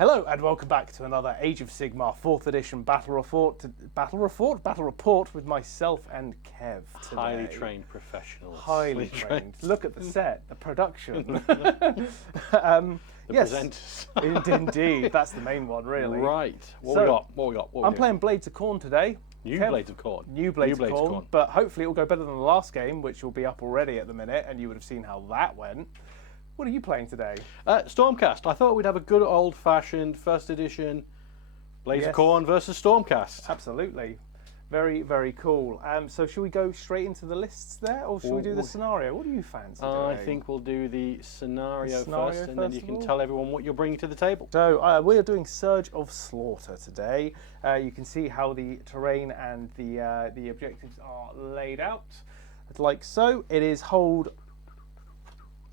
Hello and welcome back to another Age of Sigmar 4th edition battle report with myself and Kev today. Highly trained professionals. Highly trained. Look at the set, the production. Yes, presenters. Indeed, that's the main one really. Right. What we got? What I'm playing Blades of Khorne today. New Blades of Khorne. New Blades of Khorne. But hopefully it will go better than the last game, which will be up already at the minute, and you would have seen how that went. What are you playing today? Stormcast. I thought we'd have a good old-fashioned first edition Blades of Khorne versus Stormcast. Absolutely. Very, very cool. So should we go straight into the lists there, or should we do the scenario? What do you fancy doing? I think we'll do the scenario first, and then you can tell everyone what you're bringing to the table. So we are doing Surge of Slaughter today. You can see how the terrain and the objectives are laid out. Like so.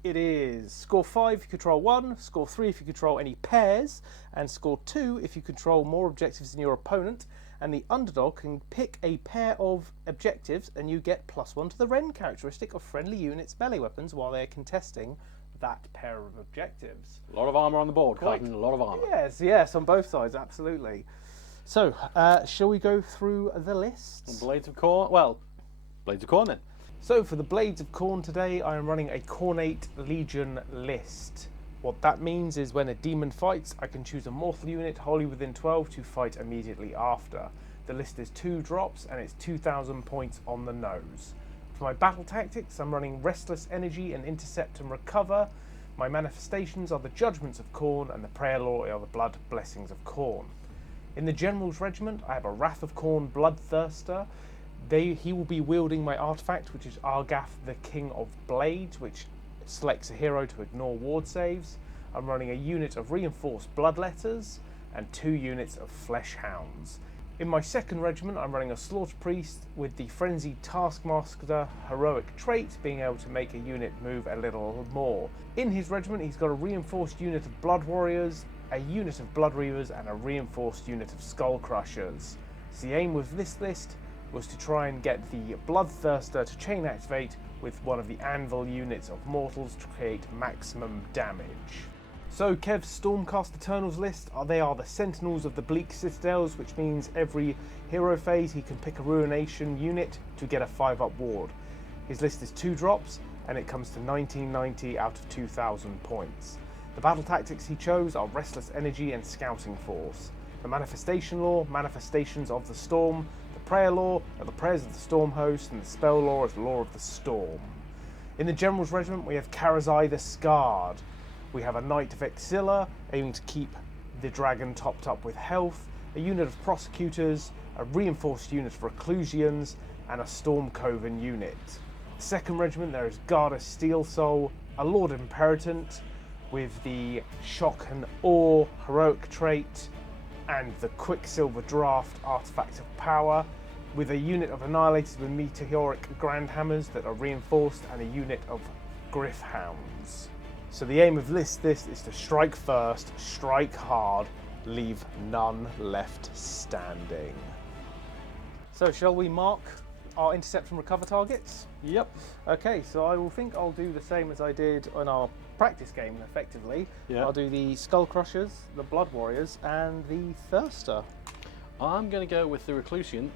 It is score 5 if you control 1, score 3 if you control any pairs, and score 2 if you control more objectives than your opponent. And the underdog can pick a pair of objectives and you get +1 to the Ren characteristic of friendly units' melee weapons while they are contesting that pair of objectives. A lot of armour on the board, Carlton, a lot of armour. Yes, on both sides, absolutely. So, shall we go through the lists? Blades of Khorne, well, Blades of Khorne then. So for the Blades of Khorne today, I am running a Khornate Legion list. What that means is when a demon fights, I can choose a mortal unit wholly within 12 to fight immediately after. The list is 2 drops and it's 2,000 points on the nose. For my battle tactics, I'm running Restless Energy and Intercept and Recover. My manifestations are the Judgments of Khorne and the Prayer Law are the Blood Blessings of Khorne. In the General's Regiment, I have a Wrath of Khorne Bloodthirster. He will be wielding my artifact, which is Argath, the King of Blades, which selects a hero to ignore ward saves. I'm running a unit of reinforced Bloodletters and 2 units of Flesh Hounds. In my second regiment, I'm running a Slaughter Priest with the Frenzied Taskmaster heroic trait, being able to make a unit move a little more. In his regiment, he's got a reinforced unit of Blood Warriors, a unit of Blood Reavers, and a reinforced unit of Skull Crushers. So the aim with this list was to try and get the Bloodthirster to chain activate with one of the Anvil units of Mortals to create maximum damage. So Kev's Stormcast Eternals list, they are the Sentinels of the Bleak Citadels, which means every hero phase he can pick a Ruination unit to get a 5-up ward. His list is 2 drops and it comes to 1990 out of 2,000 points. The battle tactics he chose are Restless Energy and Scouting Force. The Manifestation Law, Manifestations of the Storm. The Prayer Law are the prayers of the Storm Host, and the Spell Law is the Law of the Storm. In the General's Regiment, we have Karazai the Scarred. We have a Knight of Exilla, aiming to keep the dragon topped up with health, a unit of Prosecutors, a reinforced unit of Reclusians, and a Storm Coven unit. The second regiment, there is Garda Steel Soul, a Lord Imperatant, with the Shock and Awe heroic trait, and the Quicksilver Draft artifact of power, with a unit of Annihilators with meteoric Grandhammers that are reinforced, and a unit of Griff Hounds. So the aim of this is to strike first, strike hard, leave none left standing. So shall we mark our intercept and recover targets? Yep. Okay, so I'll do the same as I did on our practice game, effectively. Yeah. I'll do the Skull Crushers, the Blood Warriors, and the Thirster. I'm going to go with the Reclusians,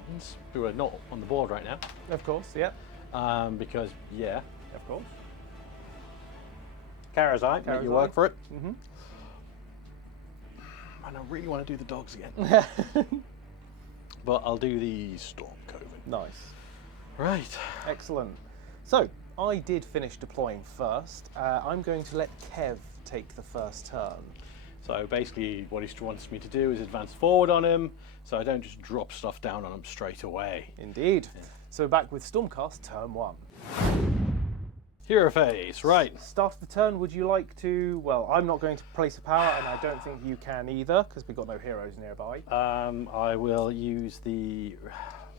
who are not on the board right now. Of course, yeah. Because, yeah. Of course. Karazai, make you work for it. Mm-hmm. And I really want to do the dogs again. But I'll do the Storm Coven. Nice. Right. Excellent. So, I did finish deploying first. I'm going to let Kev take the first turn. So basically what he wants me to do is advance forward on him, so I don't just drop stuff down on him straight away. Indeed. Yeah. So back with Stormcast, turn 1. Hero phase, right. Start of the turn, would you like to... Well, I'm not going to place a power, and I don't think you can either, because we've got no heroes nearby. I will use the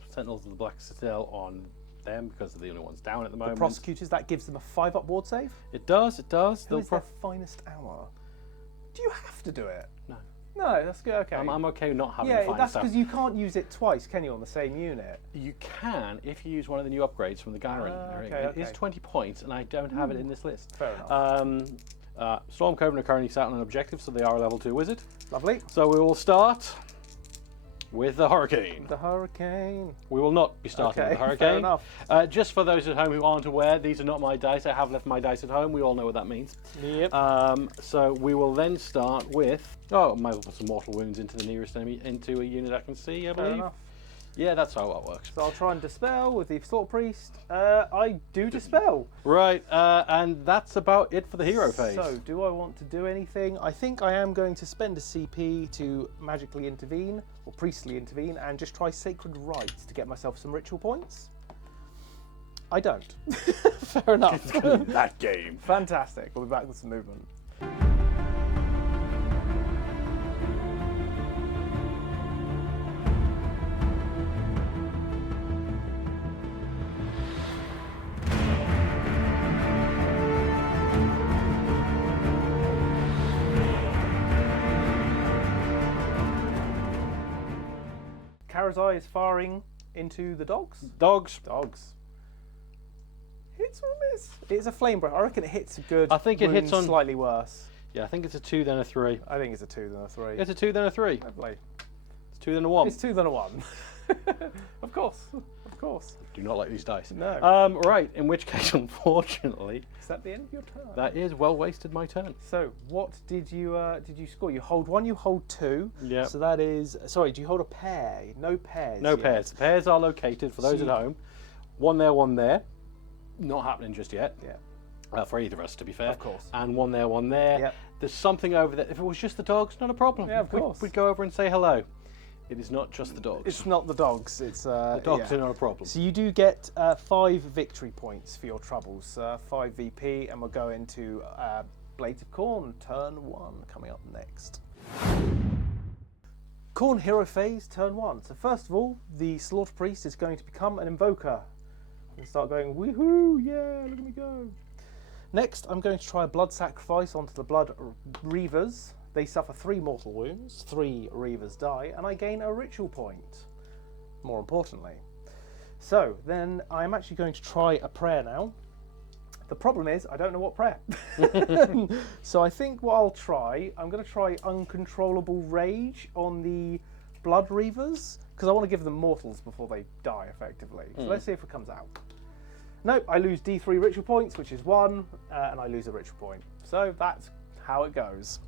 Sentinels of the Black Citadel on them, because they're the only ones down at the moment. The Prosecutors, that gives them a 5-up ward save? It does, it does. Who is their finest hour? Do you have to do it? No. No, that's good, okay. I'm okay not having yeah, finest that's hour. because you can't use it twice, can you, on the same unit? You can if you use one of the new upgrades from the Garen. Okay. It is 20 points, and I don't have it in this list. Fair enough. Stormcast are currently sat on an objective, so they are a level 2 wizard. Lovely. So we will start with the Hurricane. The Hurricane. We will not be starting with the Hurricane. Fair enough. Just for those at home who aren't aware, these are not my dice. I have left my dice at home. We all know what that means. Yep. So we will then start with... Oh, might as well put some mortal wounds into the nearest enemy, into a unit I can see, I Fair believe. enough. Yeah, that's how that works. So I'll try and dispel with the Sword Priest. I do dispel. Right, and that's about it for the hero phase. So, do I want to do anything? I think I am going to spend a CP to magically intervene, or priestly intervene, and just try Sacred Rites to get myself some ritual points. I don't. Fair enough. That game. Fantastic. We'll be back with some movement. Karazai is firing into the dogs. Dogs. Dogs. Hits or miss? It's a flame breath. I reckon it hits good. I think it hits wounds on... slightly worse. Yeah, I think it's a 2 then a 3. I think it's a 2 than a 3. It's a 2 then a 3. Lovely. It's 2 then a 1. It's 2 than a 1. Of course. Of course. Do not like these dice. No. Right, in which case, unfortunately, Is that the end of your turn? that is well wasted my turn. So, what did you score? You hold 1, you hold 2. Yeah. So that is... Sorry, do you hold a pair? No pairs. No yet. pairs. The pairs are located, for those at home. One there, one there. Not happening just yet. Yeah. For either of us, to be fair. Of course. And one there, one there. Yep. There's something over there. If it was just the dogs, not a problem. Yeah, of course. We'd go over and say hello. It is not just the dogs. It's not the dogs. It's the dogs are not a problem. So you do get 5 victory points for your troubles. 5 VP, and we'll go into Blades of Khorne, turn 1, coming up next. Khorne hero phase, turn 1. So first of all, the Slaughter Priest is going to become an invoker. And start going, woohoo, yeah, look at me go. Next, I'm going to try a blood sacrifice onto the Blood Reavers. They suffer 3 mortal wounds, 3 Reavers die, and I gain a ritual point, more importantly. So, then I'm actually going to try a prayer now. The problem is, I don't know what prayer. So I think what I'll try, I'm going to try Uncontrollable Rage on the Blood Reavers, because I want to give them mortals before they die, effectively. So let's see if it comes out. Nope, I lose D3 ritual points, which is 1, and I lose a ritual point. So that's how it goes.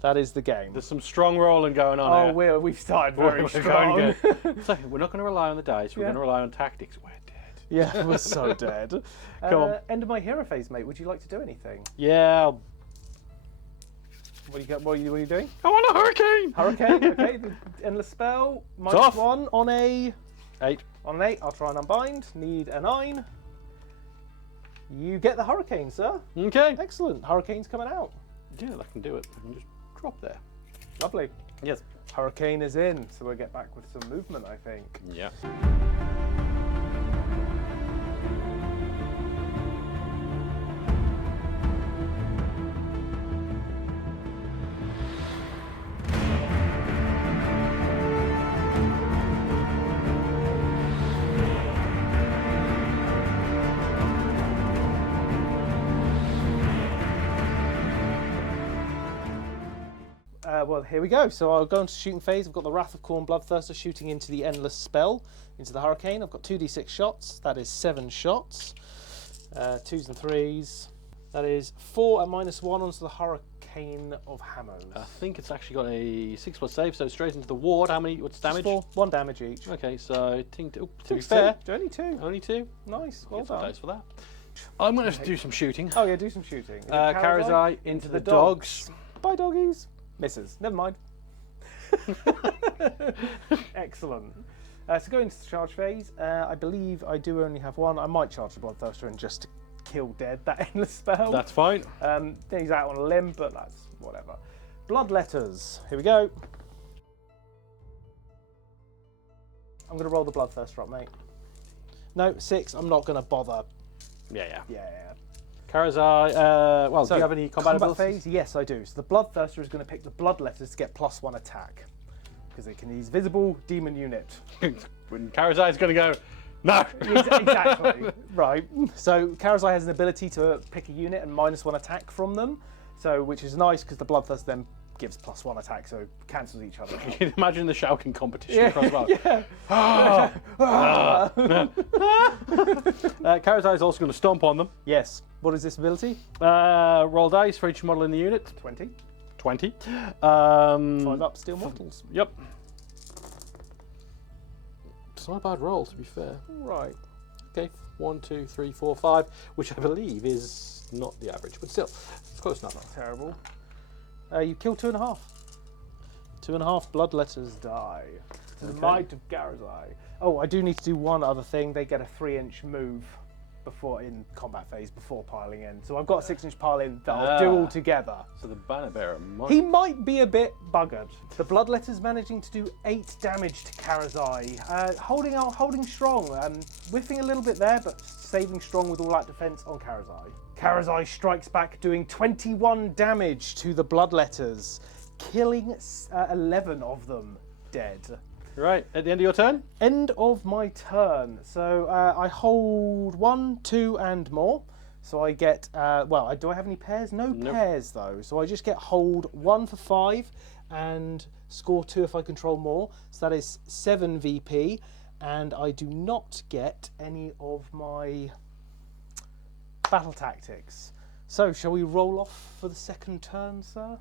That is the game. There's some strong rolling going on here. We've started very We're strong. going good. So we're not going to rely on the dice. We're going to rely on tactics. We're dead. Yeah, we're so dead. Come on. End of my hero phase, mate. Would you like to do anything? Yeah. What are you doing? I want a hurricane. Hurricane. Okay. The endless spell. Tough. -1 on a 8. On an 8. I'll try and unbind. Need a 9. You get the hurricane, sir. Okay. Excellent. Hurricane's coming out. Yeah, I can do it. I can just drop there. Lovely. Yes. Hurricane is in, so we'll get back with some movement, I think. Yeah. Well, here we go. So I'll go into shooting phase. I've got the Wrath of Khorne Bloodthirster shooting into the Endless Spell, into the Hurricane. I've got 2d6 shots. That is 7 shots. 2s and 3s. That is 4 at -1 onto the Hurricane of Hammers. I think it's actually got a 6+ save, so straight into the ward. How many? What's damage? 4, 1 damage each. Okay, so to be Takes fair, 2. Only 2. only 2. Nice. Well Get some done. dice for that. I'm going to do some shooting. Oh yeah, do some shooting. Is it Karazai into the dogs. Bye, doggies. Misses. Never mind. Excellent. So going into the charge phase, I believe I do only have 1. I might charge the Bloodthirster and just kill dead that endless spell. That's fine. Then he's out on a limb, but that's whatever. Blood letters. Here we go. I'm going to roll the Bloodthirster up, mate. No, 6. I'm not going to bother. Yeah. Yeah. Karazai, well, do you have any combat abilities? phase? Yes, I do. So the Bloodthirster is going to pick the blood letters to get +1 attack. Because he's visible demon unit. When Karazai's going to go, no! Exactly. Right. So Karazai has an ability to pick a unit and -1 attack from them. So, which is nice because the Bloodthirst then gives +1 attack, so cancels each other. You can imagine the shouting competition across well. Yeah. Karazai is also going to stomp on them. Yes. What is this ability? Roll dice for each model in the unit. 20. 20. 5 up, steel mortals. Yep. It's not a bad roll, to be fair. Right. Okay, 1, 2, 3, 4, 5, which I believe is not the average, but still, it's close enough. Not terrible. You kill 2.5. 2.5 bloodletters die. To the might of Karazai. Oh, I do need to do one other thing. They get a 3-inch move before in combat phase before piling in. So I've got a 6-inch pile in that I'll do all together. So the banner bearer might... He might be a bit buggered. The bloodletter's managing to do 8 damage to Karazai. Holding out, holding strong. Whiffing a little bit there, but saving strong with all out defense on Karazai. Karazai strikes back, doing 21 damage to the bloodletters, killing 11 of them dead. Right, at the end of your turn? End of my turn. So I hold 1, 2, and more. So I get, well, do I have any pairs? No pairs though. So I just get hold 1 for 5 and score 2 if I control more. So that is 7 VP. And I do not get any of my battle tactics. So shall we roll off for the second turn, sir?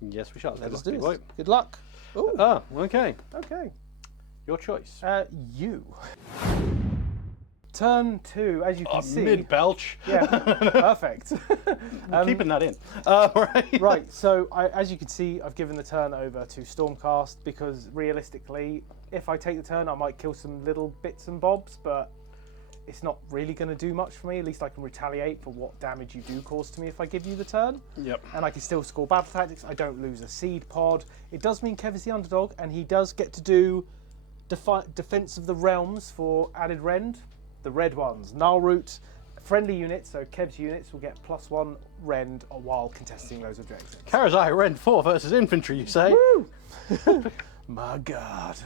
Yes, we shall. Let us do this. Good luck. Ooh. Ah, okay. Okay. Your choice. You. Turn 2, as you can see. Mid-belch. Yeah, perfect. I'm keeping that in. Right. Right, so as you can see, I've given the turn over to Stormcast because realistically, if I take the turn, I might kill some little bits and bobs, but it's not really going to do much for me. At least I can retaliate for what damage you do cause to me if I give you the turn. Yep. And I can still score battle tactics. I don't lose a seed pod. It does mean Kev is the underdog, and he does get to do Defense of the Realms for added rend. The red ones. Gnarlroot, friendly units, so Kev's units will get +1 rend while contesting those objectives. Karazai Rend 4 versus infantry, you say? Woo! My God.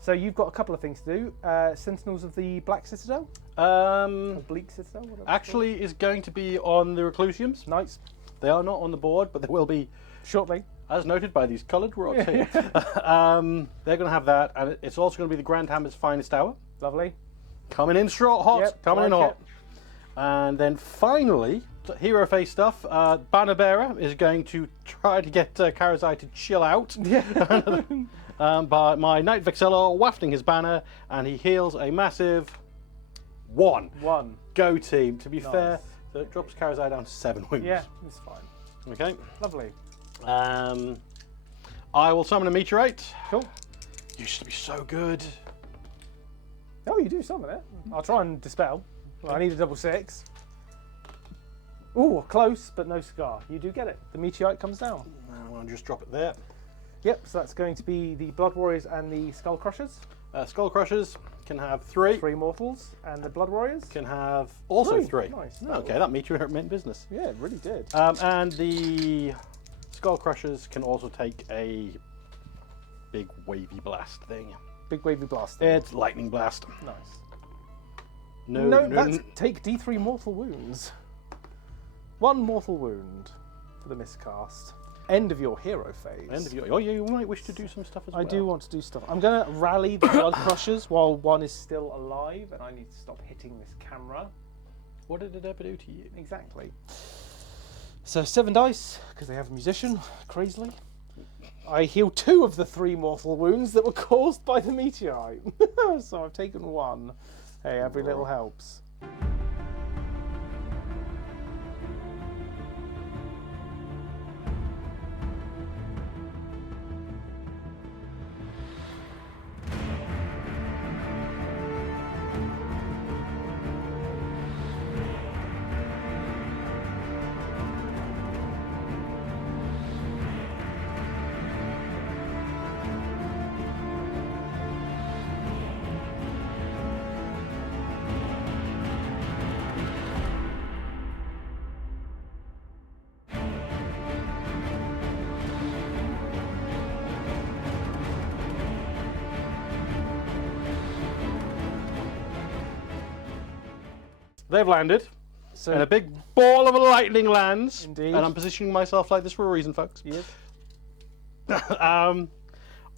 So you've got a couple of things to do. Sentinels of the Black Citadel? Or Bleak Citadel? Whatever Actually is going to be on the Reclusiums. Nice. They are not on the board, but they will be Shortly. as noted by these coloured rods here. They're going to have that, and it's also going to be the Grand Hammer's finest hour. Lovely. Coming in strong, hot. Yep, coming in like hot. And then finally, hero face stuff. Banner Bearer is going to try to get Karazai to chill out. Yeah. By my Knight Vexilla wafting his banner, and he heals a massive 1. 1. Go team. To be Nice. fair, so it drops Karazai down to 7 wounds. Yeah, it's fine. Okay. Lovely. I will summon a meteorite. Cool. Used to be so good. Oh, you do summon it. I'll try and dispel. Well, I need a +6. Ooh, close, but no scar. You do get it. The meteorite comes down. I'll just drop it there. Yep, so that's going to be the Blood Warriors and the Skull Crushers. Skull Crushers can have 3. 3 mortals. And the Blood Warriors? Can have also 3. Nice. Okay, that meteorite meant business. Yeah, it really did. And the Skull Crushers can also take a big wavy blast thing. Big wavy blast. It's lightning blast. Nice. No, that's take D3 mortal wounds. 1 mortal wound for the miscast. End of your hero phase. End of your. Oh, yeah, you might wish to do some stuff as well. I do want to do stuff. I'm going to rally the Blood Crushers while one is still alive, and I need to stop hitting this camera. What did it ever do to you? Exactly. So 7 dice, because they have a musician, crazily. I heal 2 of the 3 mortal wounds that were caused by the meteorite. So I've taken 1. Hey, every little helps. They've landed. So and a big ball of lightning lands. Indeed. And I'm positioning myself like this for a reason, folks. Yes.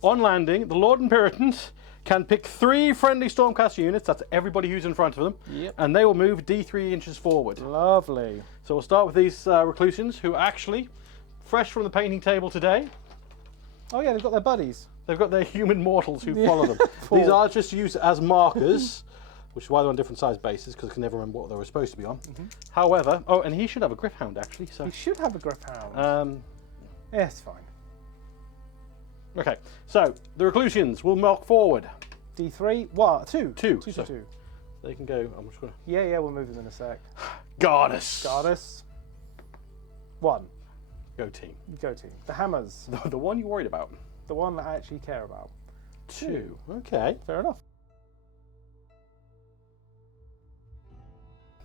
On landing, the Lord and Puritans can pick 3 friendly Stormcast units, that's everybody who's in front of them, Yep. and they will move D3 inches forward. Lovely. So we'll start with these Reclusians, who actually, fresh from the painting table today, Oh yeah, they've got their buddies. they've got their human mortals who Yeah. follow them. These are just used as markers, which is why they're on different size bases, because I can never remember what they were supposed to be on. However, oh, and he should have a Gryph-hound actually. So He should have a Gryph-hound. Yeah, it's fine. Okay, so the Reclusians will mark forward. D3. What? 2. Two, 2 so- to 2. They can go. I'm just going to. Yeah, we'll move them in a sec. Goddess. Goddess. 1. Go team. Go team. The hammers. The one you're worried about. The one that I actually care about. 2. Okay. Fair enough.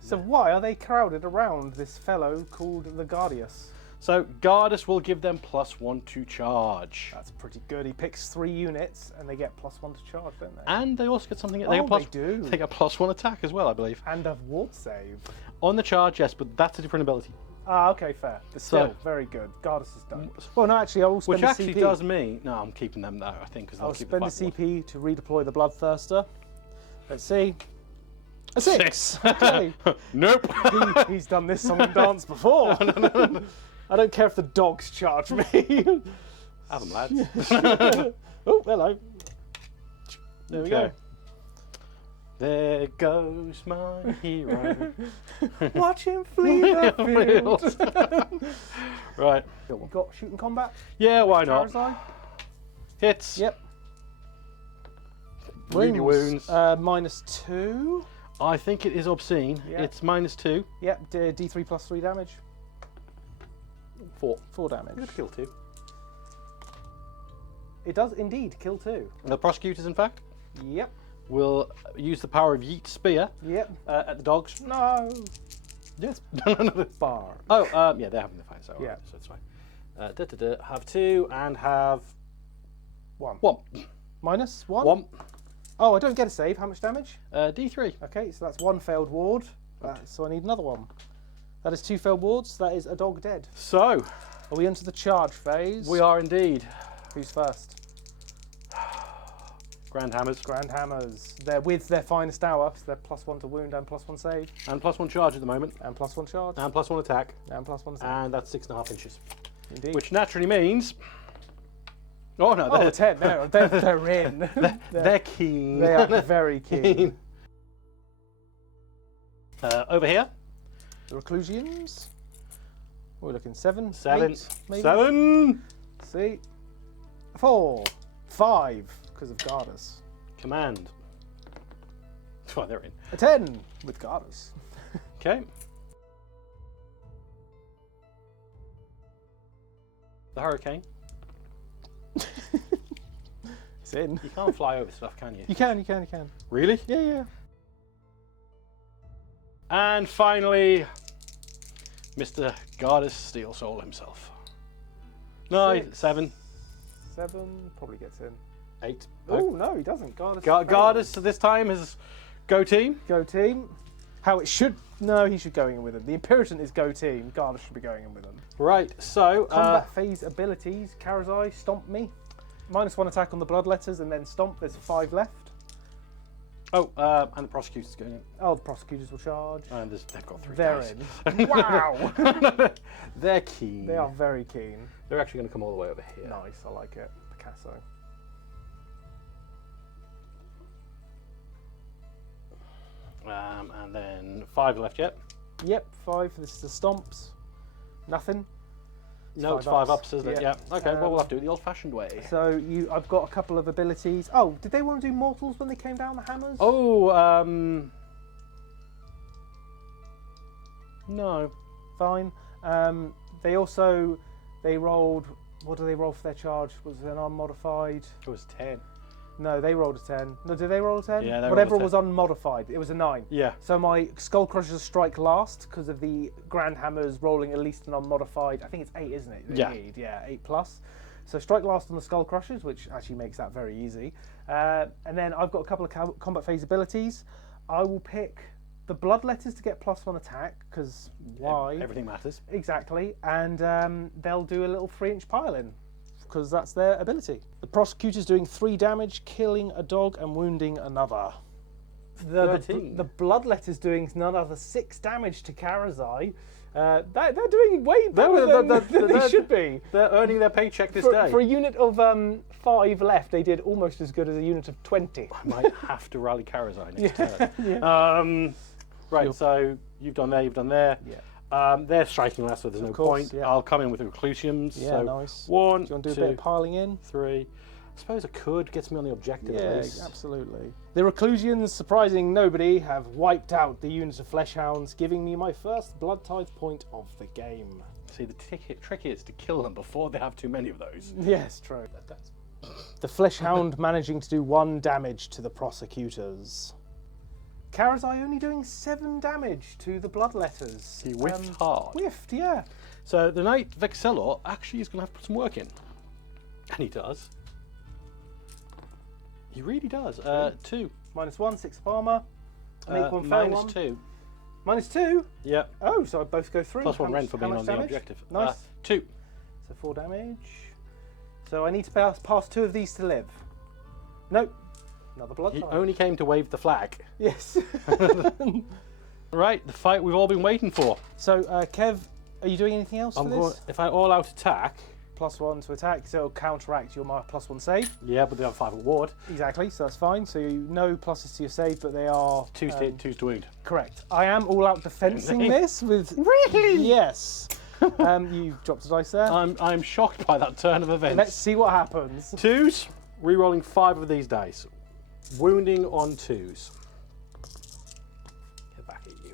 So why are they crowded around this fellow called the Guardius? So Goddess will give them +1 to charge, That's pretty good. He picks 3 units and they get +1 to charge, don't they? and they also get something. They, Oh, get plus, they do. They get +1 attack as well, I believe. And a ward save. On the charge, yes, but that's a different ability. Ah, okay, fair. But still, So- very good. Guardius is done. Well, no, actually, I will spend Which the actually CP. does mean no, I'm keeping them though. I think because they'll I'll keep spend the the fight CP to redeploy the Bloodthirster. Let's see. A 6. more. Okay. Nope. He's done this song and dance before. I don't care if the dogs charge me. Have them, lads. Oh, hello. There we Okay. There goes my hero. go. Watch him flee the field. Right. You got shooting combat? Yeah, why not? Charizard? Hits. Yep. Really wounds. -2. I think it is obscene. Yeah. It's -2. Yep, D3 plus 3 damage. 4. 4 damage. Good kill 2. It does indeed kill 2. And the prosecutors, in fact, Yep, will use the power of Yeet Spear yep. at the dogs. No. Yes. Bar. Oh, yeah, they're having the fight, so, Yeah. so it's fine. Have 2 and have 1. 1. -1? 1. Oh, I don't get a save. How much damage? D3. Okay, so that's 1 failed ward. So I need another one. That is 2 failed wards. That is a dog dead. So, Are we into the charge phase? we are indeed. Who's first? Grand Hammers. Grand Hammers. They're with their finest hour, so they're +1 to wound and +1 save, And +1 charge at the moment. and +1 charge, And +1 attack. and +1 save. And that's 6.5 inches. Indeed. Which naturally means. Oh no, Oh, they're, 10. They're in. they're keen. They are very keen. Over here. The Reclusians. We're looking 7, 7. 8, maybe. 7. See? 4, 5, because of Gardas. Command. Oh, they're in. A 10 with Gardas. Okay. The Hurricane. It's in. You can't fly over stuff, can you? You can. Really? Yeah. And finally, Mr. Goddess Steel Soul himself. No, 6. 7. 7 probably gets in. 8. Oh, no, he doesn't. Gardas. Goddess this time is go team. Go team. How it should. No, he should go in with him. The Imperator is go team. Gardas should be going in with him. Right, so Combat phase abilities. Karazai, Stomp Me. -1 attack on the Bloodletters and then Stomp. There's 5 left. and the Prosecutor's going in. Oh, the Prosecutors will charge. And they've got 3 They're dice. in. Wow! They're keen. They are very keen. They're actually going to come all the way over here. Nice, I like it. Picasso. And then 5 left yet. Yep, 5. This is the Stomps. Nothing. No, it's 5 ups, isn't it? Yeah. Yeah. Okay, well, we'll have to do it the old-fashioned way. So I've got a couple of abilities. Oh, did they want to do mortals when they came down the hammers? Oh, no. Fine. They rolled. What do they roll for their charge? Was it an unmodified? It was 10. No, they rolled a 10. No, did they roll a 10? Yeah, they Whatever rolled a was unmodified, it was a 9. Yeah. So my Skull Crushers strike last because of the Grand Hammers rolling at least an unmodified. I think it's 8, isn't it? Yeah. Yeah, 8 plus. So strike last on the Skull Crushers, which actually makes that very easy. And then I've got a couple of combat phase abilities. I will pick the Bloodletters to get +1 attack, because why? Everything matters. Exactly, and they'll do a little 3-inch pile-in, because that's their ability. The Prosecutor's doing 3 damage, killing a dog and wounding another. The Bloodletter's doing none other 6 damage to Karazai. They're doing way better than they should be. They're earning their paycheck this day. For a unit of 5 left, they did almost as good as a unit of 20. I might have to rally Karazai next turn. Right, so you've done there. Yeah. They're striking less, so there's no point. Yeah. I'll come in with Reclusiums. Yeah, so nice. 1, do you want to do 2, a bit of piling in? 3. I suppose I could. Gets me on the objective at least. Yeah, absolutely. The Reclusians, surprising nobody, have wiped out the unit of Fleshhounds, giving me my first Blood Tithe point of the game. See, the trick is to kill them before they have too many of those. Yes, true. The Fleshhound managing to do 1 damage to the Prosecutors. Karazai only doing 7 damage to the Bloodletters. He whiffed hard. Whiffed, yeah. So the Knight Vexellor actually is going to have to put some work in. And he does. He really does. 2. -1, 6 of armour. Make one fail one. -2. -2? Yeah. Oh, so I both go through. +1 Ren for being on damage? the objective. Nice. 2. So 4 damage. So I need to pass 2 of these to live. Nope. Another Blood He Tithe. only came to wave the flag. Yes. Right, the fight we've all been waiting for. So, Kev, are you doing anything else for this? If I all-out attack... +1 to attack, so it'll counteract your +1 save. Yeah, but they have 5 award. Exactly, so that's fine. So you know pluses to your save, but they are... 2 to wound. Correct. I am all-out defensing this with... Really? Yes. You dropped a dice there. I'm shocked by that turn of events. Let's see what happens. 2s, re-rolling 5 of these dice. Wounding on 2s. Get back at you.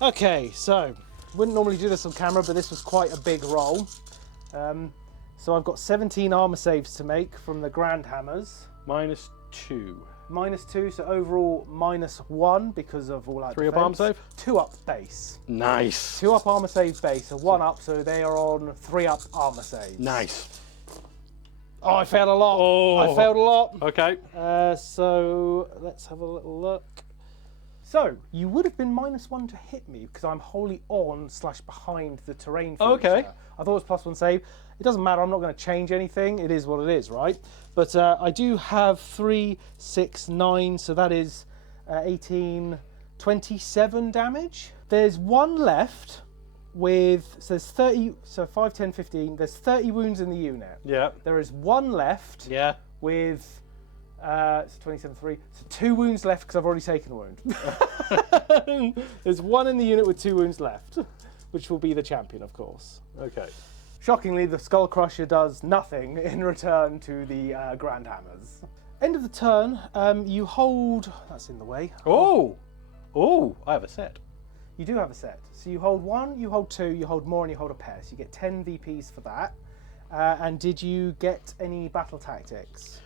Okay, so wouldn't normally do this on camera, but this was quite a big roll. So I've got 17 armor saves to make from the Grand Hammers. -2. -2, so overall -1 because of all that 3 up armor save? 2 up base. Nice. 2 up armor save base, so 1 up, so they are on 3 up armor saves. Nice. Oh, I failed a lot. Oh. I failed a lot. Okay. So let's have a little look. So you would have been -1 to hit me because I'm wholly on / behind the terrain feature. Okay. I thought it was +1 save. It doesn't matter. I'm not going to change anything. It is what it is, right? But I do have 3, 6, 9. So that is 18, 27 damage. There's 1 left with, so there's 30, so 5, 10, 15. There's 30 wounds in the unit. Yeah. There is 1 left. Yeah. With it's 27, 3. So 2 wounds left because I've already taken a wound. There's 1 in the unit with 2 wounds left, which will be the champion, of course. Okay. Shockingly, the Skull Crusher does nothing in return to the Grand Hammers. End of the turn, you hold... That's in the way. Oh! Oh, I have a set. You do have a set. So you hold 1, you hold 2, you hold more, and you hold a pair. So you get 10 VPs for that. And did you get any battle tactics?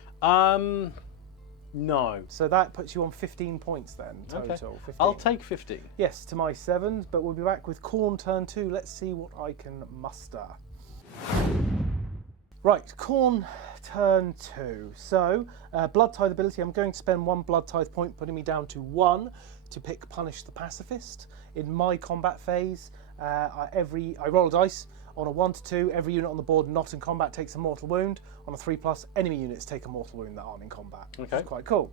No. So that puts you on 15 points then, total. Okay. 15. I'll take 15. Yes, to my 7s, but we'll be back with Khorne turn 2. Let's see what I can muster. Right, Khorne turn 2. So, Blood Tithe ability, I'm going to spend 1 Blood Tithe point, putting me down to 1 to pick Punish the Pacifist. In my combat phase, I roll a dice. On a 1 to 2, every unit on the board not in combat takes a mortal wound. On a 3+, enemy units take a mortal wound that aren't in combat, which is quite cool.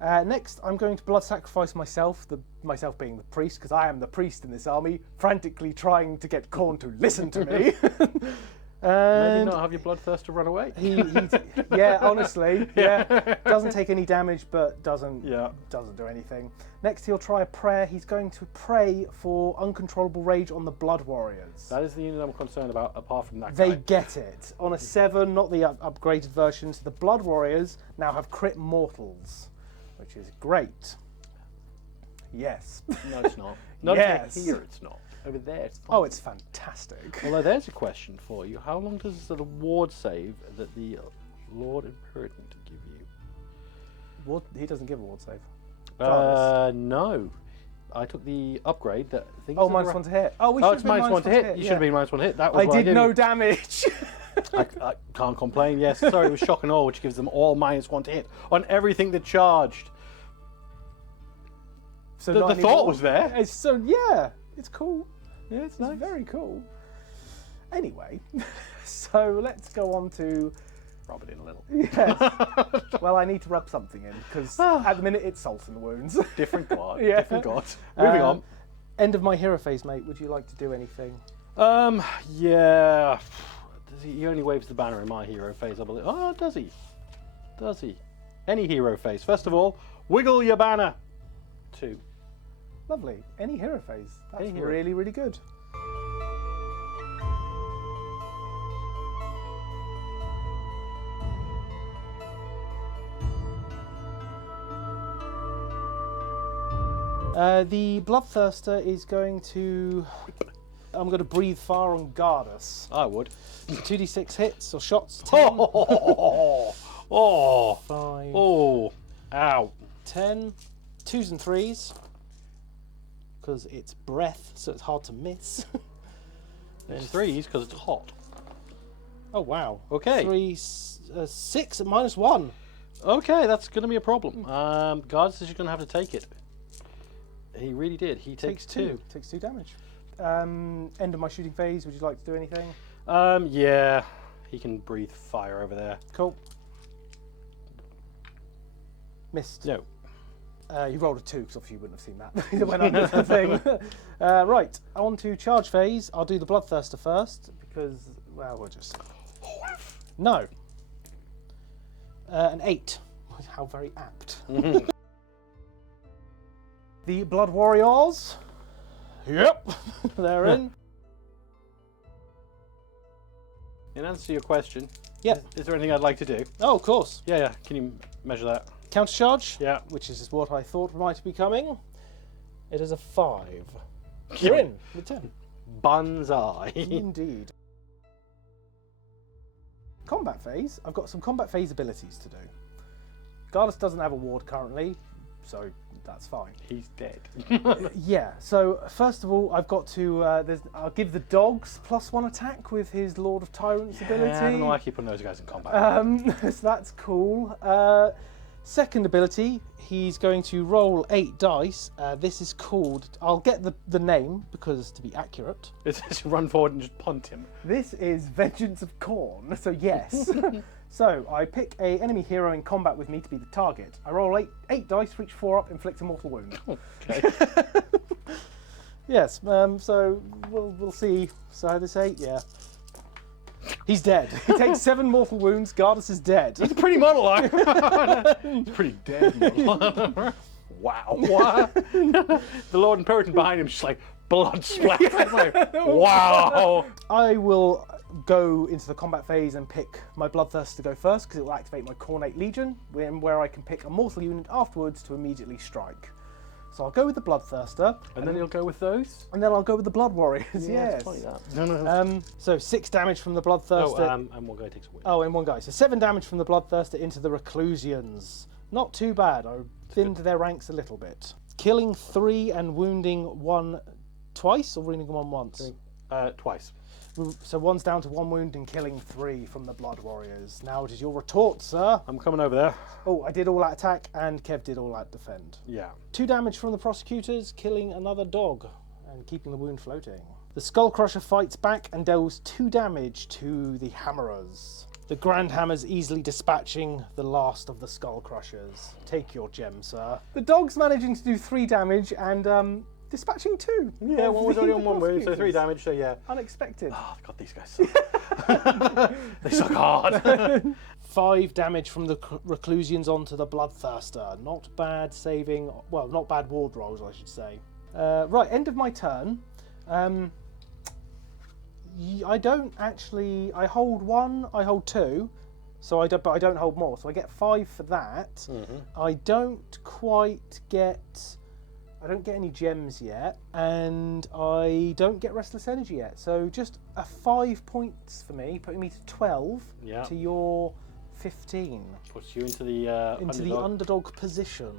Next, I'm going to blood sacrifice myself, myself being the priest, because I am the priest in this army, frantically trying to get Khorne to listen to me. Maybe not have your bloodthirster run away. Yeah, honestly, yeah. Doesn't take any damage, but doesn't do anything. Next, he'll try a prayer. He's going to pray for uncontrollable rage on the Blood Warriors. That is the unit I'm concerned about, apart from that They get it. On a 7, not the upgraded version, so the Blood Warriors now have crit mortals, which is great. Yes. No, it's not. Not yes. here, it's not. Over there, it's fine. Oh, it's fantastic. Although there's a question for you. How long does the ward save that the Lord Imperatant give you? What? He doesn't give a ward save. No. I took the upgrade that things. Oh, -1 to hit. Oh, it's -1 to hit. You should have been -1 to hit. That was I did no damage. I can't complain. Yes, sorry, it was shock and awe, which gives them all -1 to hit on everything that charged. So the thought was there. It's so, yeah, it's cool. Yeah, it's nice. Very cool. Anyway, so let's go on to... Rub it in a little. Yes. Well, I need to rub something in, because at the minute it's salt in the wounds. Different god. Yeah. Different god. Moving on. End of my hero phase, mate. Would you like to do anything? Yeah. He only waves the banner in my hero phase, I believe. Oh, does he? Does he? Any hero phase. First of all, wiggle your banner. 2. Lovely. Any hero phase. That's Any hero. really, really good. The Bloodthirster is going to... I'm going to breathe fire on Gardas. I would. 2d6 hits or shots. 10. Oh. 5. Oh. Ow. 10. 2s and 3s. Because it's breath, so it's hard to miss. It's 3s because it's hot. Oh, wow. Okay. 3, 6 at -1. Okay, that's going to be a problem. Guard says you're going to have to take it. He really did. He takes 2. Takes 2 damage. End of my shooting phase. Would you like to do anything? Yeah. He can breathe fire over there. Cool. Missed. No. You rolled a 2, because obviously you wouldn't have seen that. It went under the thing. Right, on to charge phase. I'll do the Bloodthirster first, because, well, we'll just... No. An 8. How very apt. The Blood Warriors. Yep. They're in. In answer to your question, Yep. is there anything I'd like to do? Oh, of course. Yeah. Can you measure that? Countercharge. Yeah. Which is what I thought might be coming. It is a 5. You're in with 10. Banzai. Indeed. Combat phase. I've got some combat phase abilities to do. Gardas doesn't have a ward currently, so that's fine. He's dead. Yeah, so first of all, I've got to... I'll give the dogs +1 attack with his Lord of Tyrants ability. I don't know why I keep putting those guys in combat. So that's cool. Second ability, he's going to roll 8 dice. This is called... I'll get the name, because to be accurate. It's just run forward and just punt him. This is Vengeance of Khorne, so yes. So, I pick a enemy hero in combat with me to be the target. I roll 8 dice, reach 4 up, inflict a mortal wound. Okay. Yes, so we'll see. So this 8, yeah. He's dead. He takes 7 mortal wounds. Gardas is dead. He's a pretty model, He's pretty dead model. Wow. What? The Lord and Puritan behind him is just like blood splatter. It's like, wow. I will go into the combat phase and pick my Bloodthirster to go first, because it will activate my Khornate Legion, where I can pick a mortal unit afterwards to immediately strike. So I'll go with the Bloodthirster. And then you'll go with those? And then I'll go with the Blood Warriors, yes. No. So 6 damage from the Bloodthirster. Oh, and one guy takes a win. Oh, in one guy. So 7 damage from the Bloodthirster into the Reclusians. Not too bad. I thinned their ranks a little bit. Killing 3 and wounding 1 twice, or wounding 1 once? Twice. So 1's down to 1 wound and killing 3 from the Blood Warriors. Now it is your retort, sir. I'm coming over there. Oh, I did all out attack and Kev did all out defend. Yeah. 2 damage from the Prosecutors, killing another dog and keeping the wound floating. The Skullcrusher fights back and deals 2 damage to the Hammerers. The Grand Hammer's easily dispatching the last of the Skullcrushers. Take your gem, sir. The dog's managing to do 3 damage and dispatching 2. Yeah, one was only on 1 wound, so 3 damage, so yeah. Unexpected. Oh, God, these guys suck. They suck hard. 5 damage from the Reclusians onto the Bloodthirster. Not bad saving, well, not bad ward rolls, I should say. Right, end of my turn. I don't actually, I hold 1, I hold 2, so but I don't hold more, so I get 5 for that. Mm-hmm. I don't quite get... I don't get any gems yet, and I don't get Restless Energy yet. So just a 5 points for me, putting me to 12 to your 15. Puts you into the underdog position.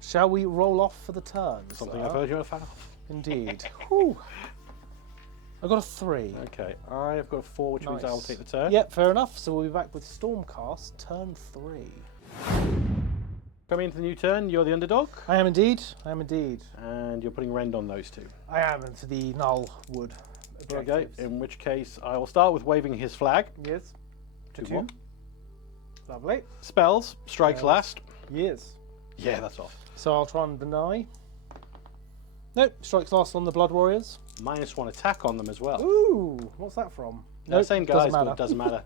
Shall we roll off for the turn? Something I've heard you're a fan of. Indeed. Whew. I got a 3. Okay, I've got a 4, which means I'll take the turn. Yep, fair enough. So we'll be back with Stormcast, turn 3. coming into the new turn, you're the underdog. I am indeed. I am indeed. And you're putting rend on those two. I am into the null wood. Okay, objectives. in which case I will start with waving his flag. Yes. 2-1. Lovely. Spells, strikes last. Yes. Yeah, that's off. So I'll try and deny. Nope. Strikes last on the Blood Warriors. -1 attack on them as well. Ooh. What's that from? No, Nope, same doesn't guys, but matter. it doesn't matter.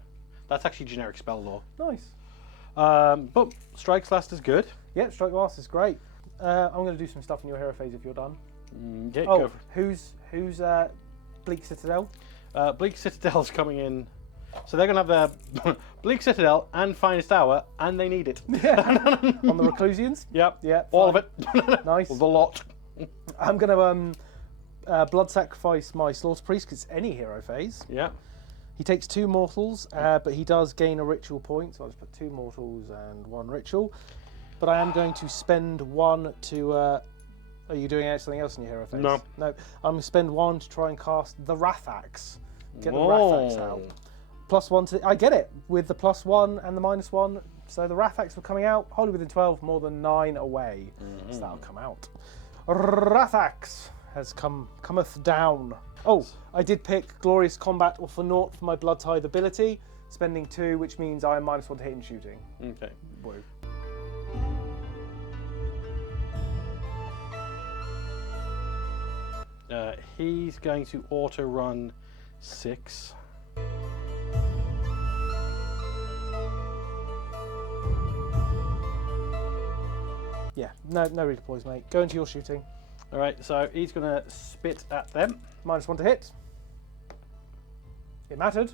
That's actually generic spell lore. Nice. But strikes last is good. Yep. Strike last is great. I'm going to do some stuff in your hero phase if you're done. Yeah, Oh, go for who's Bleak Citadel? it. Bleak Citadel's coming in. So they're going to have their Bleak Citadel and Finest Hour, and they need it. Yeah. On the Reclusians. Yep. Yeah. All of fine. it. Nice. The lot. I'm going to blood sacrifice my Slaughter Priest because it's any hero phase. Yeah. He takes 2 mortals, but he does gain a ritual point. So I'll just put 2 mortals and 1 ritual. But I am going to spend 1 to. Are you doing something else in your hero phase? No. No. I'm going to spend 1 to try and cast the Wrath Axe. Get the Whoa. Wrath Axe out. +1 to. I get it with the +1 and the -1. So the Wrath Axe were coming out. Wholly within 12, more than 9 away. So that'll come out. Wrath Axe has cometh down. Oh, I did pick Glorious Combat or for naught for my Blood Tithe ability, spending 2, which means I am -1 to hit and shooting. Okay. Woo. He's going to auto run 6. Yeah, no redeploys, mate. Go into your shooting. All right, so he's going to spit at them. -1 to hit. It mattered.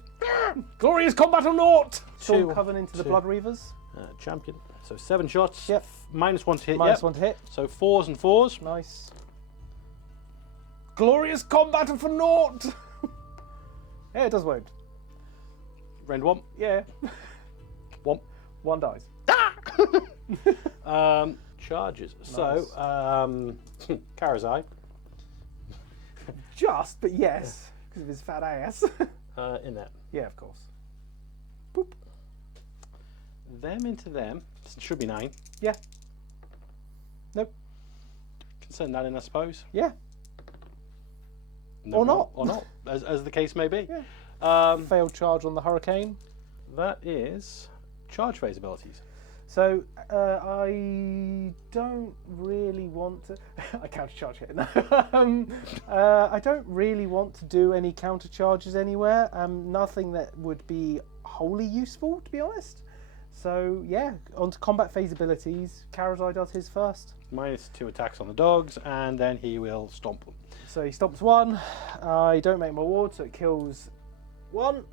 Glorious Combat or naught! Storm 2, Coven into the 2. Blood Reavers. Champion. So 7 shots. Yep. -1 to hit. -1 Yep. to hit. So 4s and 4s. Nice. Glorious Combat for naught! Yeah, it does wound. Rend 1. Yeah. 1. 1 dies. Charges. Nice. So, Karazai Just, but yes, because of his fat ass. in there. Yeah, of course. Boop. Them into them. Should be 9. Yeah. Nope. Can send that in, I suppose. Yeah. No, Or not. Or not, as the case may be. Yeah. Failed charge on the Hurricane. That is charge phase abilities. So I don't really want to. I counter charge here. No. I don't really want to do any counter charges anywhere. Nothing that would be wholly useful, to be honest. So yeah, on to combat phase abilities. Karazai does his first. -2 attacks on the dogs, and then he will stomp them. So he stomps 1. I don't make my ward, so it kills 1.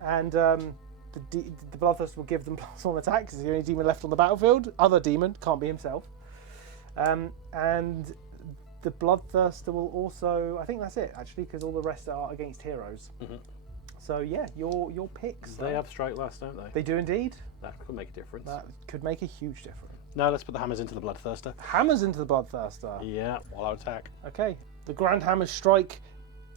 And the Bloodthirster will give them +1 attack because he's the only demon left on the battlefield. Other demon, can't be himself. And the Bloodthirster will also, I think that's it actually, because all the rest are against heroes. So yeah, your picks. They have strike last, don't they? They do indeed. That could make a difference. That could make a huge difference. Now let's put the hammers into the Bloodthirster. Hammers into the Bloodthirster. Yeah, all out attack. Okay. The Grand Hammer strike,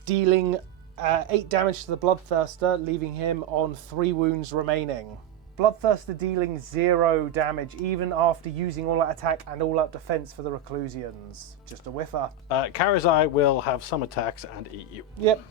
dealing 8 damage to the Bloodthirster, leaving him on 3 wounds remaining. Bloodthirster dealing 0 damage, even after using all out attack and all out defense for the Reclusians. Just a whiffer. Karazai will have some attacks and eat you. Yep.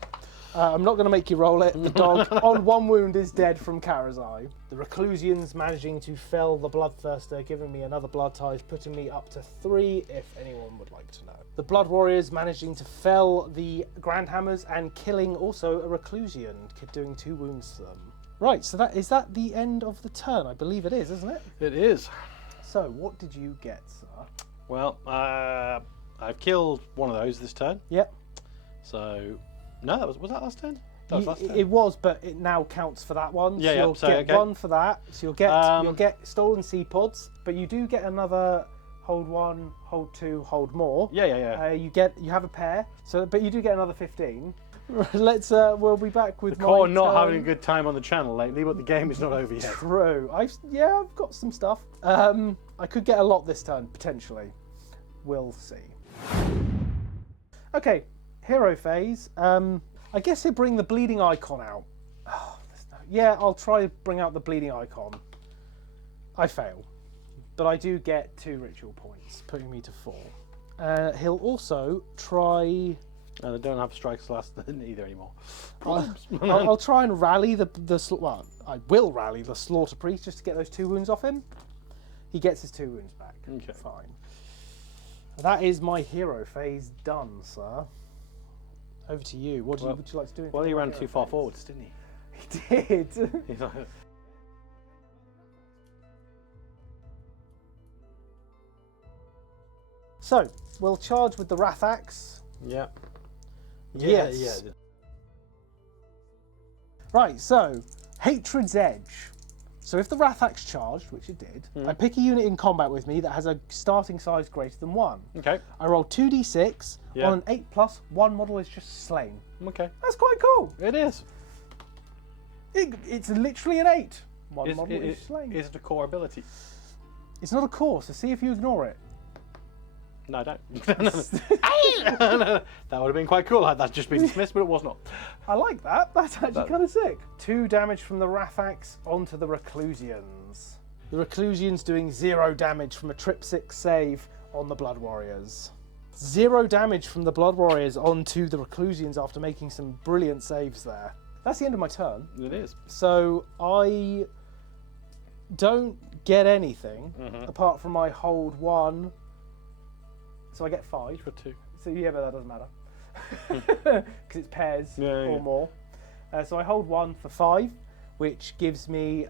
I'm not going to make you roll it. The dog on 1 wound is dead from Karazai. The Reclusians managing to fell the Bloodthirster, giving me another blood tithe, putting me up to 3 if anyone would like to know. The Blood Warriors managing to fell the Grand Hammers and killing also a Reclusian, doing 2 wounds to them. Right, so is that the end of the turn? I believe it is, isn't it? It is. So, what did you get, sir? Well, I've killed one of those this turn. Yep. So, no, was that last turn? That was last turn. It was, but it now counts for that one. Yeah, so yeah, you'll so, get okay. 1 for that. So you'll get stolen sea pods, but you do get another hold 1, hold 2, hold more. Yeah. You have a pair. So, but you do get another 15. We'll be back with The core my not turn. having a good time on the channel lately, but the game is not over yet. True. I've got some stuff. I could get a lot this turn potentially. We'll see. Okay, hero phase. I guess he'll bring the bleeding icon out. Yeah, I'll try to bring out the bleeding icon. I fail. but I do get 2 ritual points, putting me to 4. He'll also try... No, they don't have strikes last either anymore. I'll try and rally well, I will rally the Slaughter Priest just to get those 2 wounds off him. He gets his 2 wounds back. Okay. Fine. That is my hero phase done, sir. Over to you. What would you like to do? Well, he ran too far forwards, didn't he? He did. He's like, So, we'll charge with the Wrath Axe. yeah. Yes. Yeah. Right, so, Hatred's Edge. So if the Wrath Axe charged, which it did, I pick a unit in combat with me that has a starting size greater than 1. Okay. I roll 2d6. Yeah. On an 8+, 1 model is just slain. Okay. That's quite cool. It is. It's literally an 8. One model is slain. Is it a core ability? It's not a core, so see if you ignore it. No, I don't. That would have been quite cool had that just been dismissed, but it was not. I like that. That's actually kind of sick. 2 damage from the Wrath Axe onto the Reclusians. The Reclusians doing 0 damage from a triptych save on the Blood Warriors. 0 damage from the Blood Warriors onto the Reclusians after making some brilliant saves there. That's the end of my turn. It is. So I don't get anything apart from my hold 1. So I get 5. For 2. So yeah, but that doesn't matter. Because it's pairs or more. So I hold 1 for 5, which gives me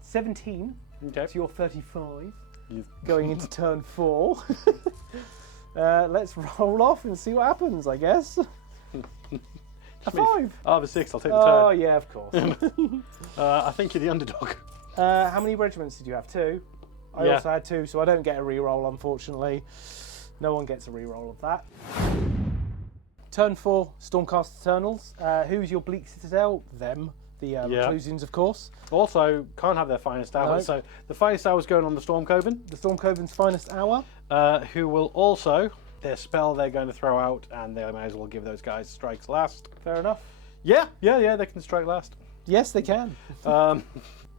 17. Okay. So you're 35. Going into turn 4. Let's roll off and see what happens, I guess. A 5. I have a 6, I'll take the turn. Oh, yeah, of course. I think you're the underdog. How many regiments did you have? 2? I Yeah. also had 2, so I don't get a reroll, unfortunately. No one gets a reroll of that. Turn 4, Stormcast Eternals. Who's your Bleak Citadel? Them. The Reclusians, of course. Also, can't have their finest hour. No. So the finest hour is going on the Stormcoven, The Stormcoven's finest hour. who will also, their spell they're going to throw out, and they may as well give those guys strikes last. Fair enough. Yeah, they can strike last. Yes, they can.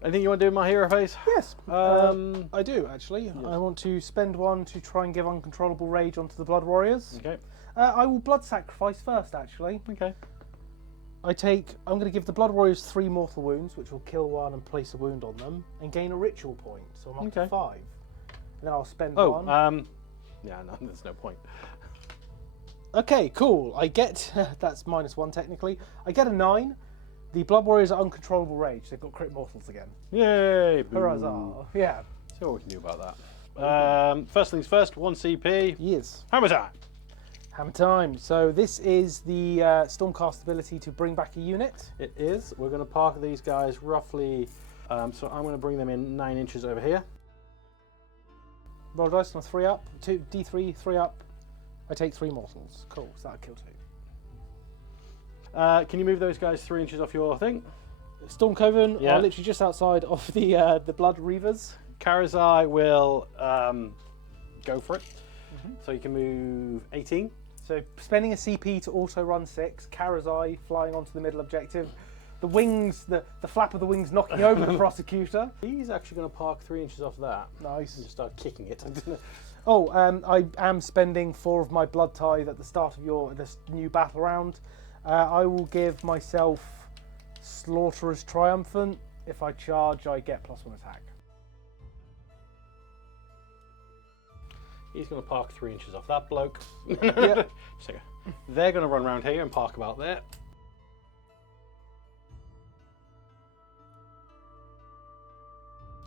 Anything you want to do in my hero phase? Yes, I do, actually. Yes. I want to spend 1 to try and give Uncontrollable Rage onto the Blood Warriors. Okay. I will Blood Sacrifice first, actually. Okay. I'm going to give the Blood Warriors 3 mortal wounds, which will kill 1 and place a wound on them, and gain a ritual point, so I'm up to 5. And then I'll spend 1. Yeah, no, there's no point. Okay, cool. I get, that's -1 technically. I get a 9. The Blood Warriors are Uncontrollable Rage. They've got crit mortals again. Yay! Hurrah! Yeah. See what we can do about that. First things first, 1 CP. Yes. Hammer time! Hammer time. So this is the Stormcast ability to bring back a unit. It is. We're going to park these guys roughly, so I'm going to bring them in 9 inches over here. Roll dice on a 3 up. 2 D3, 3 up. I take 3 mortals. Cool. So that'll kill 2. Can you move those guys 3 inches off your thing? Stormcoven Yeah. are literally just outside of the Blood Reavers. Karazai will go for it. So you can move 18. So spending a CP to auto run 6, Karazai flying onto the middle objective. The wings, the flap of the wings knocking over the prosecutor. He's actually going to park 3 inches off that. Nice. And just start kicking it. I am spending 4 of my blood tithe at the start of this new battle round. I will give myself Slaughterer's Triumphant. If I charge, I get +1 attack. He's going to park 3 inches off that bloke. Yep. So they're going to run around here and park about there.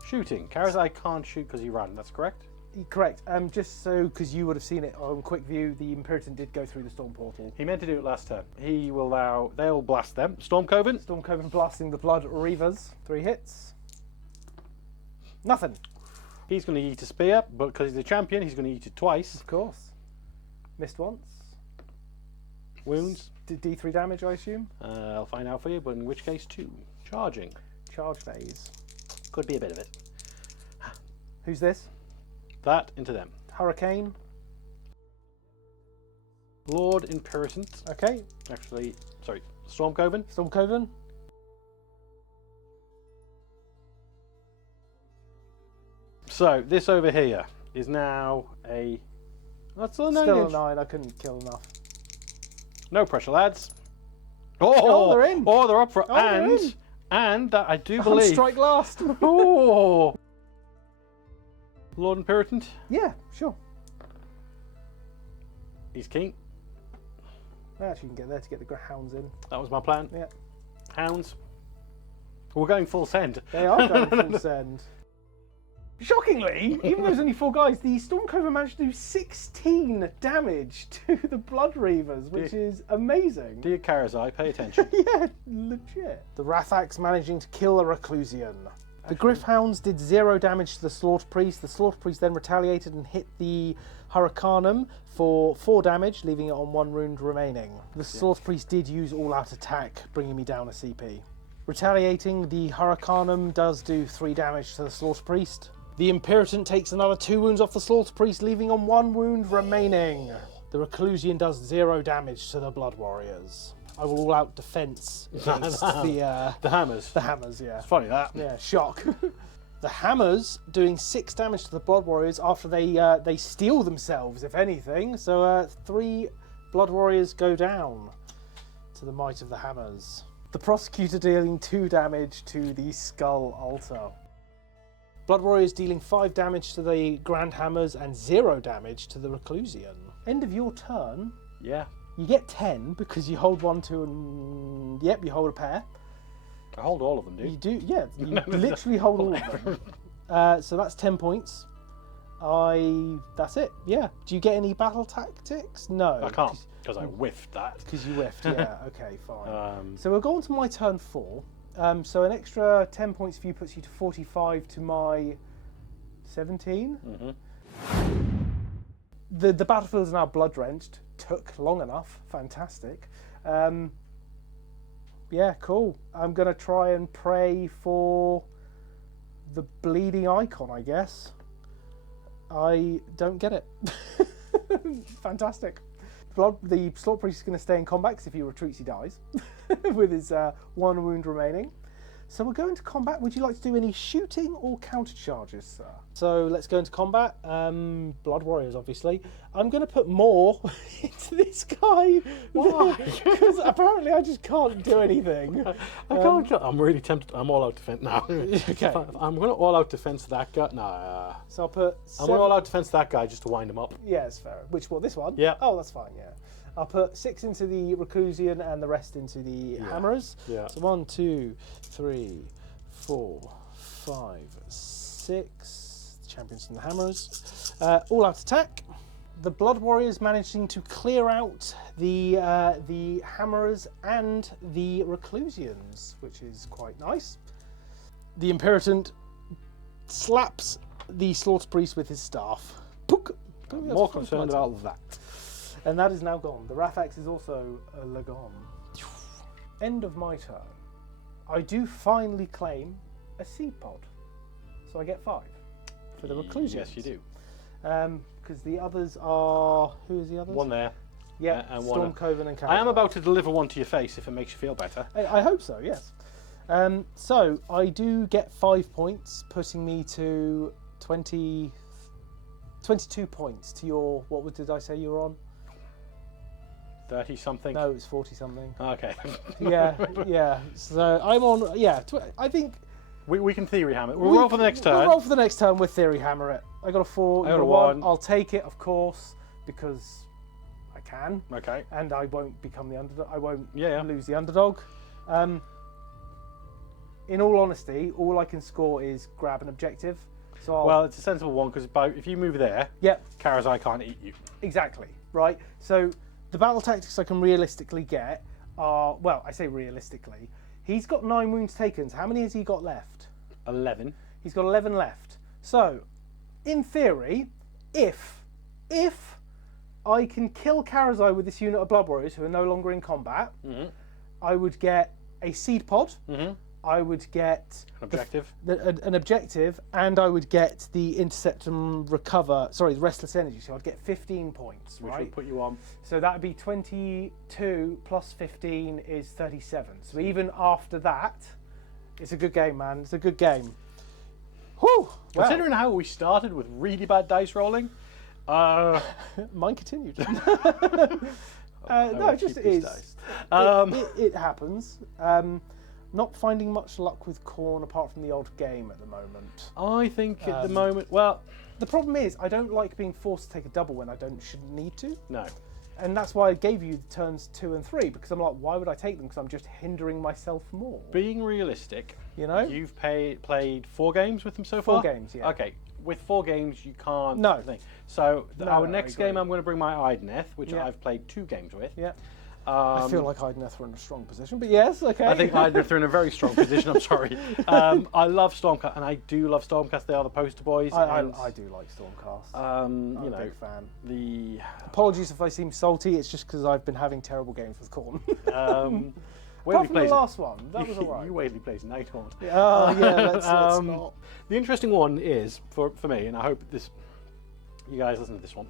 Shooting. Karazai can't shoot because he ran, that's correct? Correct. Just so, because you would have seen it on quick view, the Imperator did go through the Storm Portal. He meant to do it last turn. He will allow, they'll blast them. Stormcoven. Stormcoven blasting the Blood Reavers. 3 hits. Nothing. He's going to eat a spear, but because he's a champion, he's going to eat it twice. Of course. Missed once. Wounds. D3 damage, I assume. I'll find out for you, but in which case 2. Charging. Charge phase. Could be a bit of it. Who's this? That into them. Hurricane. Lord Imperator. Okay. Actually, sorry, Stormcoven. So this over here is now a. That's still a 9 Still inch. a 9. I couldn't kill enough. No pressure, lads. Oh, they're in. Oh, they're up for Oh, they're in. and that I do On believe. strike last. Oh, Lord Imperatant. Yeah, sure. He's keen. I actually can get there to get the hounds in. That was my plan. Yeah. Hounds. We're going full send. They are going full send. Shockingly, even though there's only 4 guys, the Stormcast managed to do 16 damage to the Blood Reavers, which is amazing. Dear Karazai, pay attention. Yeah, legit. The Rathax managing to kill a Reclusian. The Griffhounds did 0 damage to the Slaughter Priest. The Slaughter Priest then retaliated and hit the Hurricanum for 4 damage, leaving it on 1 wound remaining. The Slaughter Priest did use all-out attack, bringing me down a CP. Retaliating, the Hurricanum does do 3 damage to the Slaughter Priest. The Imperatant takes another 2 wounds off the Slaughter Priest, leaving on 1 wound remaining. The Reclusian does 0 damage to the Blood Warriors. I will all out defense against the hammers. The hammers, yeah. It's funny that. Yeah, shock. The hammers doing 6 damage to the Blood Warriors after they steal themselves, if anything. So 3 Blood Warriors go down to the might of the hammers. The Prosecutor dealing 2 damage to the Skull Altar. Blood Warriors dealing 5 damage to the Grand Hammers and 0 damage to the Reclusian. End of your turn. Yeah. You get 10 because you hold 1, 2, and... Yep, you hold a pair. I hold all of them, dude. You do, yeah. You literally hold all of them. So that's 10 points. That's it, yeah. Do you get any battle tactics? No. I can't, because I whiffed that. Because you whiffed, yeah. Okay, fine. Um, So we'll go on to my turn 4. So an extra 10 points for you puts you to 45 to my 17. Mm-hmm. The battlefield is now blood-drenched. Took long enough. Fantastic. Yeah, cool. I'm going to try and pray for the bleeding icon, I guess. I don't get it. Fantastic. The Slaughter Priest is going to stay in combat because if he retreats, he dies with his 1 wound remaining. So we'll go into combat. Would you like to do any shooting or counter charges, sir? So let's go into combat. Blood Warriors, obviously. I'm going to put more into this guy. Why? Because apparently I just can't do anything. I can't. I'm really tempted. I'm all out defense now. Okay. I'm going to all out defense that guy. No. So I'll put... I'm going to all out defense that guy just to wind him up. Yeah, it's fair. Which one? This one? Yeah. Oh, that's fine, yeah. I'll put 6 into the Reclusian and the rest into the Hammerers. Yeah. So 1, 2, 3, 4, 5, 6. Champions and the Hammerers. All out attack. The Blood Warriors managing to clear out the Hammerers and the Reclusians, which is quite nice. The Imperatant slaps the Slaughter Priest with his staff. Pook. I'm more concerned about that. And that is now gone. The Rathax is also gone. End of my turn. I do finally claim a seed pod. So I get 5 for the Reclusians. Yes, you do. Because the others are... Who is the others? One there. Yeah, and one. Stormcoven and Karazai. I am about to deliver one to your face if it makes you feel better. I hope so, yes. So I do get 5 points, putting me to 22 points to your... What did I say you were on? 30 something? No, it's 40 something. Okay. yeah. So I'm on. Yeah, I think we can theory hammer it. We'll roll for the next turn. We'll roll for the next turn with theory hammer it. I got a 4. I got a 1. I'll take it, of course, because I can. Okay. And I won't become the underdog. I won't lose the underdog. In all honesty, all I can score is grab an objective. So well, it's a sensible one because if you move there, Karazai can't eat you. Exactly. Right. So the battle tactics I can realistically get are, well, I say realistically, he's got 9 wounds taken. So how many has he got left? 11. He's got 11 left. So, in theory, if I can kill Karazai with this unit of Blood Warriors who are no longer in combat, I would get a seed pod. I would get an objective, and I would get the intercept and recover. Sorry, the restless energy. So I'd get 15 points, which right? would put you on. So that would be 22 plus 15 is 37. So even after that, it's a good game, man. It's a good game. Whew! Well, Considering how we started with really bad dice rolling, mine continued. I No, will it just keep these is. dice. It happens. Not finding much luck with Khorne apart from the odd game at the moment. I think at the moment, well, The problem is I don't like being forced to take a double when I shouldn't need to. no. And that's why I gave you turns 2 and 3, because I'm like, why would I take them? Because I'm just hindering myself more. Being realistic, You know? you've played 4 games with them so far? 4 games, yeah. Okay, with 4 games you can't. No. So our I next agree. game I'm going to bring my Ideneth, which Yeah. I've played 2 games with. Yeah. I feel like Ideneth are in a strong position, but yes, okay. I think Ideneth are in a very strong position. I'm sorry. I love Stormcast, and I do love Stormcast. They are the poster boys. I and, do like Stormcast. you I'm a know, big fan. the Apologies if I seem salty, it's just because I've been having terrible games with Khorne. Waverley Apart from the plays. last one, that was alright. You Waverley plays Nighthaunt. Oh yeah, let's not. The interesting one is for me, and I hope you guys listen to this one.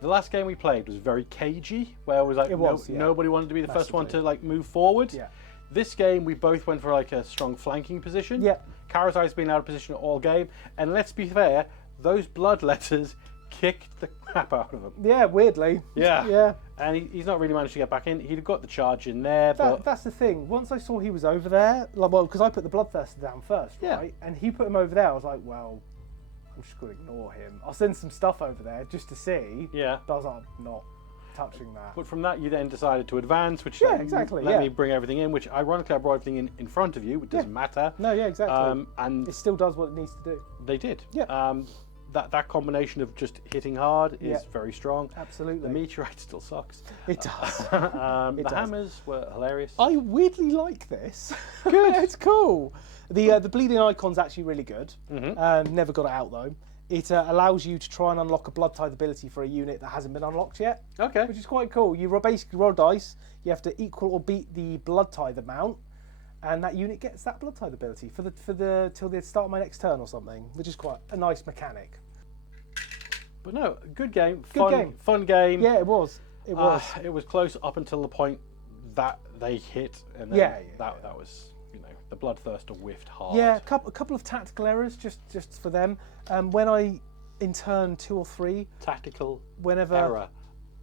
The last game we played was very cagey, where it was like nobody wanted to be the first one to like move forward. Yeah. This game we both went for like a strong flanking position. Yeah. Karazai's been out of position all game, and let's be fair, those bloodletters kicked the crap out of him. Yeah, weirdly. Yeah. Yeah. And he's not really managed to get back in. He'd have got the charge in there, but That's the thing. Once I saw he was over there, like, well, because I put the Bloodthirster down first, Yeah. right? And he put him over there. I was like, well, I'm just going to ignore him. I'll send some stuff over there just to see. yeah. But I was like, I'm not touching that. But from that, you then decided to advance, which Yeah, let exactly, let yeah. me bring everything in, which ironically I brought everything in front of you, which doesn't matter. No, yeah, exactly. And It still does what it needs to do. they did. Yeah. That combination of just hitting hard is Yeah. very strong. Absolutely. The meteorite still sucks. It does. The does. hammers were hilarious. I weirdly like this. Good. It's cool. The bleeding icon's actually really good. Never got it out though. It allows you to try and unlock a blood tithe ability for a unit that hasn't been unlocked yet, Okay. which is quite cool. You basically roll dice. You have to equal or beat the blood tithe amount, and that unit gets that blood tithe ability till the start of my next turn or something, which is quite a nice mechanic. But no, good game. Good game. Fun game. Yeah, it was. It was. It was close up until the point that they hit, and then that was, the Bloodthirster whiffed hard. Yeah, a couple of tactical errors just for them. When I in turn 2 or 3, Tactical whenever error.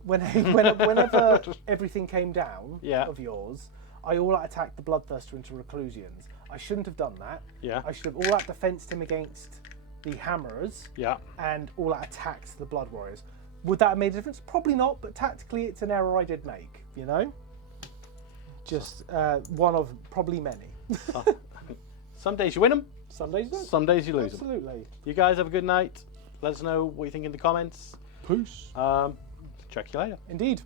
whenever everything came down Yeah. of yours, I all out attacked the Bloodthirster into Reclusians. I shouldn't have done that. Yeah. I should have all out defensed him against the Hammerers Yeah. and all out attacked the Blood Warriors. Would that have made a difference? Probably not, but tactically it's an error I did make, Just one of probably many. Some days you win them, Some days don't. some days you lose them. Absolutely. You guys have a good night. Let us know what you think in the comments. Peace. Check you later. Indeed.